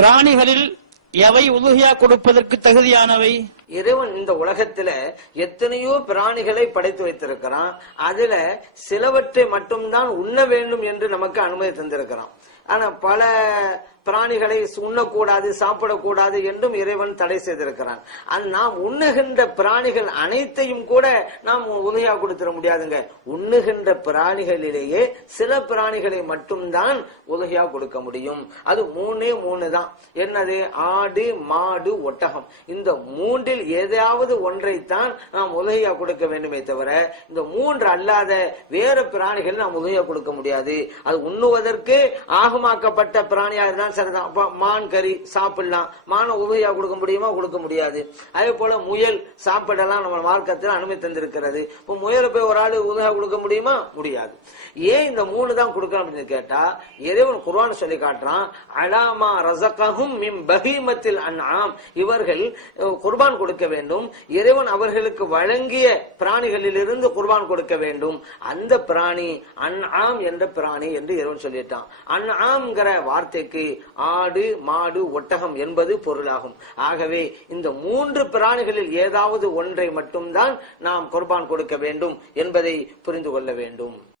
பிராணிகளில் எவை உதுகையா கொடுப்பதற்கு தகுதியானவை? இறைவன் இந்த உலகத்துல எத்தனையோ பிராணிகளை படைத்து வைத்திருக்கிறான். அதுல சிலவற்றை மட்டும்தான் உண்ண வேண்டும் என்று நமக்கு அனுமதி தந்திருக்கிறான். ஆனா பல பிராணிகளை உண்ணக்கூடாது சாப்பிடக்கூடாது என்றும் இறைவன் தடை செய்திருக்கிறான். அது நாம் உண்ணுகின்ற பிராணிகள் அனைத்தையும் கூட நாம் உதவியா கொடுத்துட முடியாதுங்க. உண்ணுகின்ற பிராணிகளிலேயே சில பிராணிகளை மட்டும்தான் உதவியா கொடுக்க முடியும். அது மூணே மூணு தான். என்னது? ஆடு மாடு ஒட்டகம். இந்த மூன்றில் ஏதாவது ஒன்றைத்தான் நாம் உதவியா கொடுக்க வேண்டுமே தவிர இந்த மூன்று அல்லாத வேறு பிராணிகள் நாம் உதவியா கொடுக்க முடியாது. அது உண்ணுவதற்கு ஆகமாக்கப்பட்ட பிராணியா இருந்தால் சரிதான். அப்ப மான் கறி சாப்பிடலாம். மான உதவியா கொடுக்க முடியுமா? கொடுக்க முடியாது. அதே போல முயல் சாப்பிடலாம். நம்ம மார்க்கத்தில் அனுமதி தந்திருக்கிறது. இப்போ முயலை போய் ஒரு ஆளு உதவியா கொடுக்க முடியுமா? முடியாது. ஏன் இந்த மூணு தான் கொடுக்கணும் அப்படின்னு கேட்டா இறைவன் குர்ஆன் சொல்லி காட்டுறான் அலாமா ரசகஹும் மிம் பஹீமத்தில் அன்ஆம். இவர்கள் குர்பான் குர்பான் கொடுக்க வேண்டும். இறைவன் அவர்களுக்கு வழங்கிய பிராணிகளிலிருந்து குர்பான் கொடுக்க வேண்டும். அந்த பிராணி அன்ஆம் என்ற பிராணி என்று இறைவன் சொல்லிட்டான் அன்ஆம்ங்கிற வார்த்தைக்கு ஆடு மாடு ஒட்டகம் என்பது பொருளாகும். ஆகவே இந்த மூன்று பிராணிகளில் ஏதாவது ஒன்றை மட்டும்தான் நாம் குர்பான் கொடுக்க வேண்டும் என்பதை புரிந்து கொள்ள வேண்டும்.